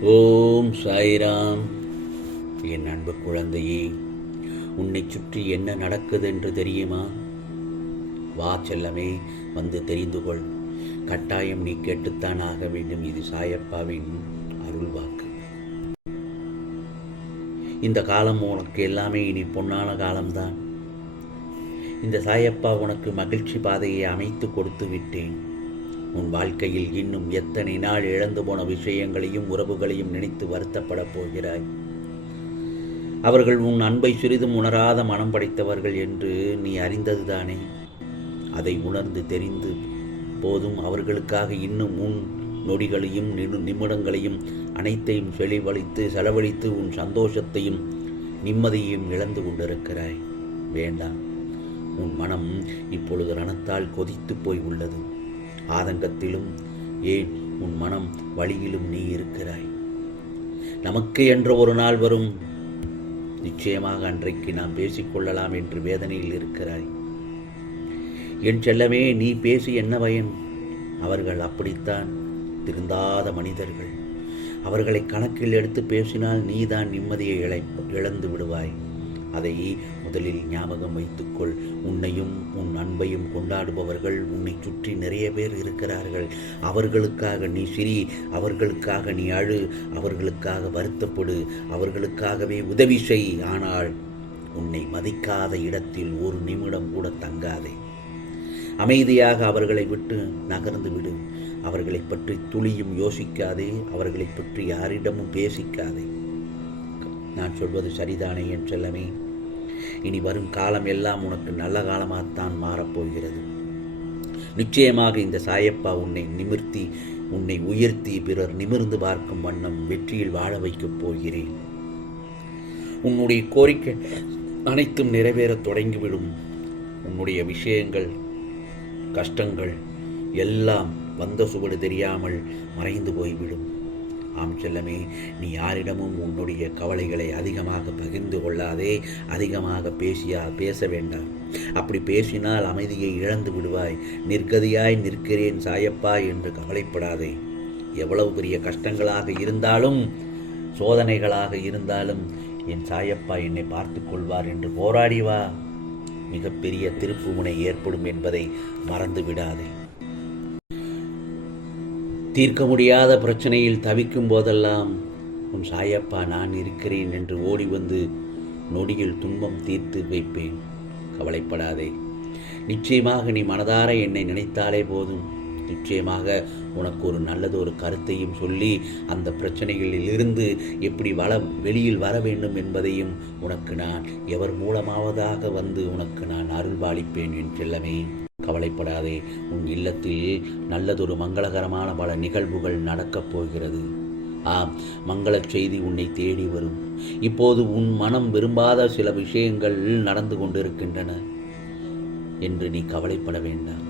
ஓம் சாய்ராம். என் அன்பு குழந்தையே உன்னை சுற்றி என்ன நடக்குது என்று தெரியுமா? வா செல்லமே வந்து தெரிந்து கொள். கட்டாயம் நீ கேட்டுத்தான் ஆக வேண்டும். இது சாயப்பாவின் அருள் வாக்கு இந்த காலம் உனக்கு எல்லாமே இனி பொன்னான காலம்தான். இந்த சாயப்பா உனக்கு மகிழ்ச்சி பாதையை அமைத்து கொடுத்து விட்டேன். உன் வாழ்க்கையில் இன்னும் எத்தனை நாள் இழந்து போன விஷயங்களையும் உறவுகளையும் நினைத்து வருத்தப்படப் போகிறாய்? அவர்கள் உன் அன்பை சிறிதும் உணராத மனம் படைத்தவர்கள் என்று நீ அறிந்ததுதானே? அதை உணர்ந்து தெரிந்து போதும் அவர்களுக்காக இன்னும் உன் நொடிகளையும் நிமி- நிமிடங்களையும் அனைத்தையும் செழிவழித்து செலவழித்து உன் சந்தோஷத்தையும் நிம்மதியையும் இழந்து கொண்டிருக்கிறாய். வேண்டாம். உன் மனம் இப்பொழுது ரணத்தால் கொதித்து போய் உள்ளது. ஆதங்கத்திலும் ஏன் உன் மனம் வழியிலும் நீ இருக்கிறாய். நமக்கு என்ற ஒரு நாள் வரும். நிச்சயமாக அன்றைக்கு நாம் பேசிக்கொள்ளலாம் என்று வேதனையில் இருக்கிறாய். என் செல்லமே நீ பேசி என்ன பயன்? அவர்கள் அப்படித்தான் திருந்தாத மனிதர்கள். அவர்களை கணக்கில் எடுத்து பேசினால் நீதான் நிம்மதியை இழை இழந்து விடுவாய். அதை முதலில் ஞாபகம் வைத்துக்கொள். உன்னையும் உன் அன்பையும் கொண்டாடுபவர்கள் உன்னை சுற்றி நிறைய பேர் இருக்கிறார்கள். அவர்களுக்காக நீ சிரி அவர்களுக்காக நீ அழு அவர்களுக்காக வருத்தப்படு அவர்களுக்காகவே உதவி செய். ஆனால் உன்னை மதிக்காத இடத்தில் ஒரு நிமிடம் கூட தங்காதே. அமைதியாக அவர்களை விட்டு நகர்ந்து விடு. அவர்களை பற்றி துளியும் யோசிக்காதே. அவர்களை பற்றி யாரிடமும் பேசிக்காதே. நான் சொல்வது சரிதானே என் செல்லமே? இனி வரும் காலம் எல்லாம் உனக்கு நல்ல காலமாகத்தான் மாறப்போகிறது. நிச்சயமாக இந்த சாயப்பா உன்னை நிமிர்த்தி உன்னை உயர்த்தி பிறர் நிமிர்ந்து பார்க்கும் வண்ணம் வெற்றியில் வாழ வைக்கப் போகிறேன். உன்னுடைய கோரிக்கை அனைத்தும் நிறைவேறத் தொடங்கிவிடும். உன்னுடைய விஷயங்கள் கஷ்டங்கள் எல்லாம் வந்த சுவடு தெரியாமல் மறைந்து போய்விடும். ஆம் செல்லமே நீ யாரிடமும் உன்னுடைய கவலைகளை அதிகமாக பகிர்ந்து கொள்ளாதே அதிகமாக பேசியா பேச வேண்டாம். அப்படி பேசினால் அமைதியை இழந்து விடுவாய். நிற்கதியாய் நிற்கிறேன் சாயப்பா என்று கவலைப்படாதே. எவ்வளவு பெரிய கஷ்டங்களாக இருந்தாலும் சோதனைகளாக இருந்தாலும் என் சாயப்பா என்னை பார்த்து கொள்வார் என்று போராடி வா. மிகப்பெரிய திருப்புமுனை ஏற்படும் என்பதை மறந்து விடாதே. தீர்க்க முடியாத பிரச்சனையில் தவிக்கும் போதெல்லாம் உன் சாயப்பா நான் இருக்கிறேன் என்று ஓடி வந்து நொடியில் துன்பம் தீர்த்து வைப்பேன். கவலைப்படாதே. நிச்சயமாக நீ மனதார என்னை நினைத்தாலே போதும். நிச்சயமாக உனக்கு ஒரு நல்லது ஒரு கருத்தையும் சொல்லி அந்த பிரச்சனைகளில் இருந்து எப்படி வள வெளியில் வர வேண்டும் என்பதையும் உனக்கு நான் எவர் மூலமாவதாக வந்து உனக்கு நான் அருள்பாலிப்பேன் என் செல்லமே. கவலைப்படாதே உன் இல்லத்தில் நல்லதொரு மங்களகரமான பல நிகழ்வுகள் நடக்கப் போகிறது. ஆம் மங்களச் செய்தி உன்னை தேடி வரும். இப்போது உன் மனம் விரும்பாத சில விஷயங்கள் நடந்து கொண்டிருக்கின்றன என்று நீ கவலைப்பட வேண்டாம்.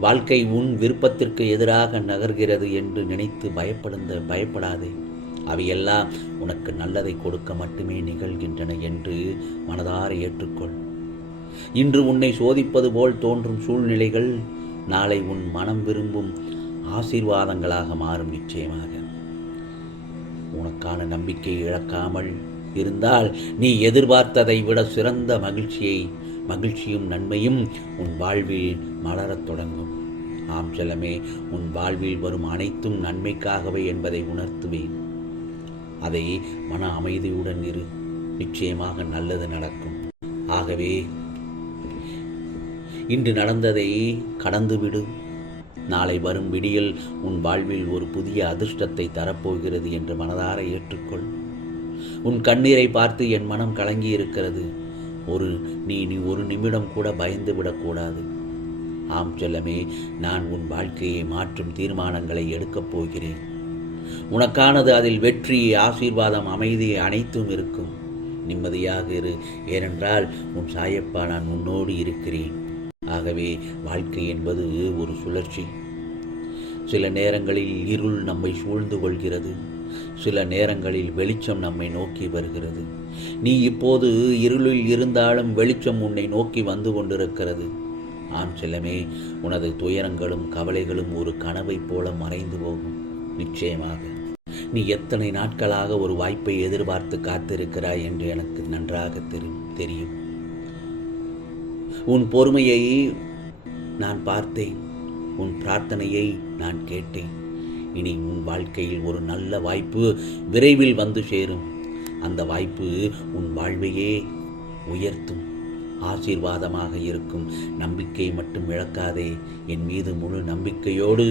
வாழ்க்கை உன் விருப்பத்திற்கு எதிராக நகர்கிறது என்று நினைத்து பயப்படுந்த பயப்படாதே. அவையெல்லாம் உனக்கு நல்லதை கொடுக்க மட்டுமே நிகழ்கின்றன என்று மனதார ஏற்றுக்கொள். இன்று உன்னை சோதிப்பது போல் தோன்றும் சூழ்நிலைகள் நாளை உன் மனம் விரும்பும் ஆசீர்வாதங்களாக மாறும் நிச்சயமாக. உனக்கான நம்பிக்கை இழக்காமல் இருந்தால் நீ எதிர்பார்த்ததை விட சிறந்த மகிழ்ச்சியை மகிழ்ச்சியும் நன்மையும் உன் வாழ்வில் மலரத் தொடங்கும். ஆம் செல்லமே உன் வாழ்வில் வரும் அனைத்தும் நன்மைக்காகவே என்பதை உணர்த்துவேன் அதை மன அமைதியுடன் இரு. நிச்சயமாக நல்லது நடக்கும். ஆகவே இன்று நடந்ததை கடந்துவிடு நாளை வரும் விடியல் உன் வாழ்வில் ஒரு புதிய அதிர்ஷ்டத்தை தரப்போகிறது என்று மனதார ஏற்றுக்கொள். உன் கண்ணீரை பார்த்து என் மனம் கலங்கி இருக்கிறது ஒரு நீ நீ ஒரு நிமிடம் கூட பயந்து விடக்கூடாது. ஆம் செல்லமே நான் உன் வாழ்க்கையை மாற்றும் தீர்மானங்களை எடுக்கப் போகிறேன். உனக்கானது அதில் வெற்றி ஆசீர்வாதம் அமைதி அனைத்தும் இருக்கும். நிம்மதியாக இரு. ஏனென்றால் உன் சாயப்பா நான் உன்னோடு இருக்கிறேன். ஆகவே வாழ்க்கை என்பது ஒரு சுழற்சி. சில நேரங்களில் இருள் நம்மை சூழ்ந்து கொள்கிறது. சில நேரங்களில் வெளிச்சம் நம்மை நோக்கி வருகிறது. நீ இப்போது இருளில் இருந்தாலும் வெளிச்சம் உன்னை நோக்கி வந்து கொண்டிருக்கிறது. ஆம் செல்லமே உனது துயரங்களும் கவலைகளும் ஒரு கனவைப் போல மறைந்து போகும். நிச்சயமாக நீ எத்தனை நாட்களாக ஒரு வாய்ப்பை எதிர்பார்த்து காத்திருக்கிறாய் என்று எனக்கு நன்றாக தெரியும் தெரியும். உன் பொறுமையை நான் பார்த்தேன். உன் பிரார்த்தனையை நான் கேட்டேன். இனி உன் வாழ்க்கையில் ஒரு நல்ல வாய்ப்பு விரைவில் வந்து சேரும். அந்த வாய்ப்பு உன் வாழ்வையே உயர்த்தும். ஆசீர்வாதமாக இருக்கும். நம்பிக்கை மட்டும் இழக்காதே. என் மீது முழு நம்பிக்கையோடு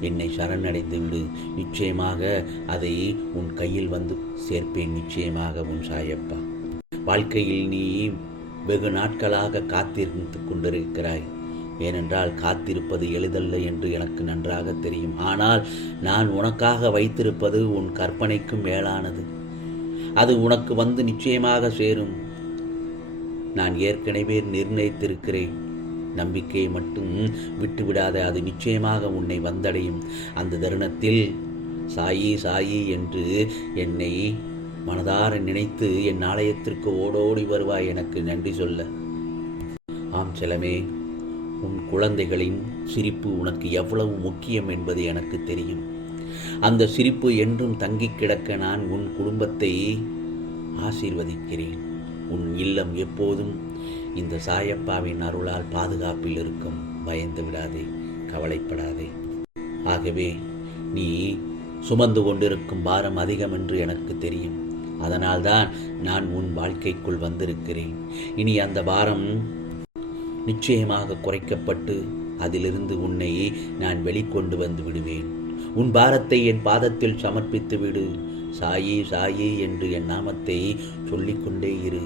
என்னை சரணடைந்து விடு. நிச்சயமாக அதை உன் கையில் வந்து சேர்ப்பேன். நிச்சயமாக உன் சாயப்பா. வாழ்க்கையில் நீ வெகு நாட்களாக காத்திருந்து கொண்டிருக்கிறாய். ஏனென்றால் காத்திருப்பது எளிதல்ல என்று எனக்கு நன்றாக தெரியும். ஆனால் நான் உனக்காக வைத்திருப்பது உன் கற்பனைக்கும் மேலானது. அது உனக்கு வந்து நிச்சயமாக சேரும். நான் ஏற்கனவே நிர்ணயித்திருக்கிறேன். நம்பிக்கையை மட்டும் விட்டுவிடாத அது நிச்சயமாக உன்னை வந்தடையும். அந்த தருணத்தில் சாயி சாயி என்று என்னை மனதார நினைத்து என் ஆலயத்திற்கு ஓடோடி வருவாய் எனக்கு நன்றி சொல்ல. ஆம் செலமே உன் குழந்தைகளின் சிரிப்பு உனக்கு எவ்வளவு முக்கியம் என்பது எனக்கு தெரியும். அந்த சிரிப்பு என்றும் தங்கிக் கிடக்க நான் உன் குடும்பத்தை ஆசீர்வதிக்கிறேன். உன் இல்லம் எப்போதும் இந்த சாயப்பாவின் அருளால் பாதுகாப்பில் இருக்கும். பயந்து விடாதே கவலைப்படாதே. ஆகவே நீ சுமந்து கொண்டிருக்கும் பாரம் அதிகம் என்று எனக்கு தெரியும். அதனால்தான் நான் உன் வாழ்க்கைக்குள் வந்திருக்கிறேன். இனி அந்த பாரம் நிச்சயமாக குறைக்கப்பட்டு அதிலிருந்து உன்னை நான் வெளிக்கொண்டு வந்து விடுவேன். உன் பாரத்தை என் பாதத்தில் சமர்ப்பித்து விடு. சாயி சாயி என்று என் நாமத்தை சொல்லிக்கொண்டே இரு.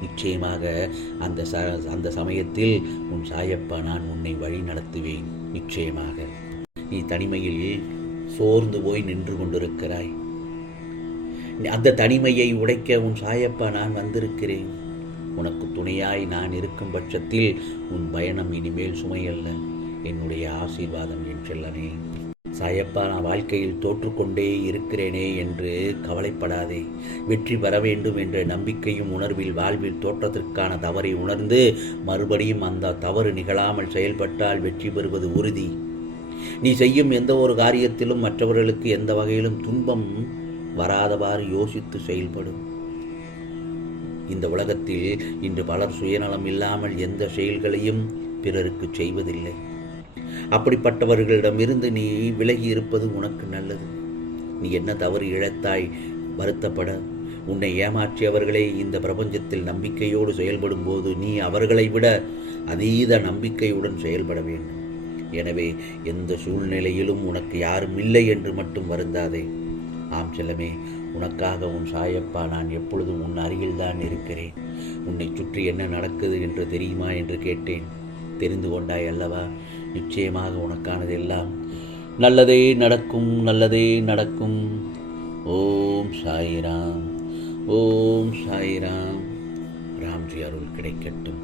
நிச்சயமாக அந்த ச அந்த சமயத்தில் உன் சாயப்பா நான் உன்னை வழி நடத்துவேன். நிச்சயமாக. நீ தனிமையில் சோர்ந்து போய் நின்று கொண்டிருக்கிறாய். அந்த தனிமையை உடைக்க உன் சாயப்பா நான் வந்திருக்கிறேன். உனக்கு துணையாய் நான் இருக்கும் பட்சத்தில் உன் பயணம் இனிமேல் சுமையல்ல. என்னுடைய ஆசீர்வாதம் என் செல்லனே. சாயப்பா நான் வாழ்க்கையில் தோற்றுக்கொண்டே இருக்கிறேனே என்று கவலைப்படாதே. வெற்றி பெற வேண்டும் என்ற நம்பிக்கையும் உணர்வில் வாழ்வில் தோற்றத்திற்கான தவறை உணர்ந்து மறுபடியும் அந்த தவறு நிகழாமல் செயல்பட்டால் வெற்றி பெறுவது உறுதி. நீ செய்யும் எந்த ஒரு காரியத்திலும் மற்றவர்களுக்கு எந்த வகையிலும் துன்பம் வராதவாறு யோசித்து செயல்படும். இந்த உலகத்தில் இன்று பலர் சுயநலம் இல்லாமல் எந்த செயல்களையும் பிறருக்கு செய்வதில்லை. அப்படிப்பட்டவர்களிடமிருந்து நீ விலகி இருப்பது உனக்கு நல்லது. நீ என்ன தவறு இழத்தாய் வருத்தப்பட. உன்னை ஏமாற்றியவர்களே இந்த பிரபஞ்சத்தில் நம்பிக்கையோடு செயல்படும் போது நீ அவர்களை விட அதீத நம்பிக்கையுடன் செயல்பட வேண்டும். எனவே எந்த சூழ்நிலையிலும் உனக்கு யாரும் இல்லை என்று மட்டும் வருந்தாதே. ஆம் செல்லமே உனக்காக உன் சாயப்பா நான் எப்பொழுதும் உன் அருகில்தான் இருக்கிறேன். உன்னை சுற்றி என்ன நடக்குது என்று தெரியுமா என்று கேட்டேன். தெரிந்து கொண்டாய் அல்லவா? நிச்சயமாக உனக்கானது எல்லாம் நல்லதே நடக்கும் நல்லதே நடக்கும். ஓம் சாயிராம் ஓம் சாயிராம். ராம்ஜி அருள் கிடைக்கட்டும்.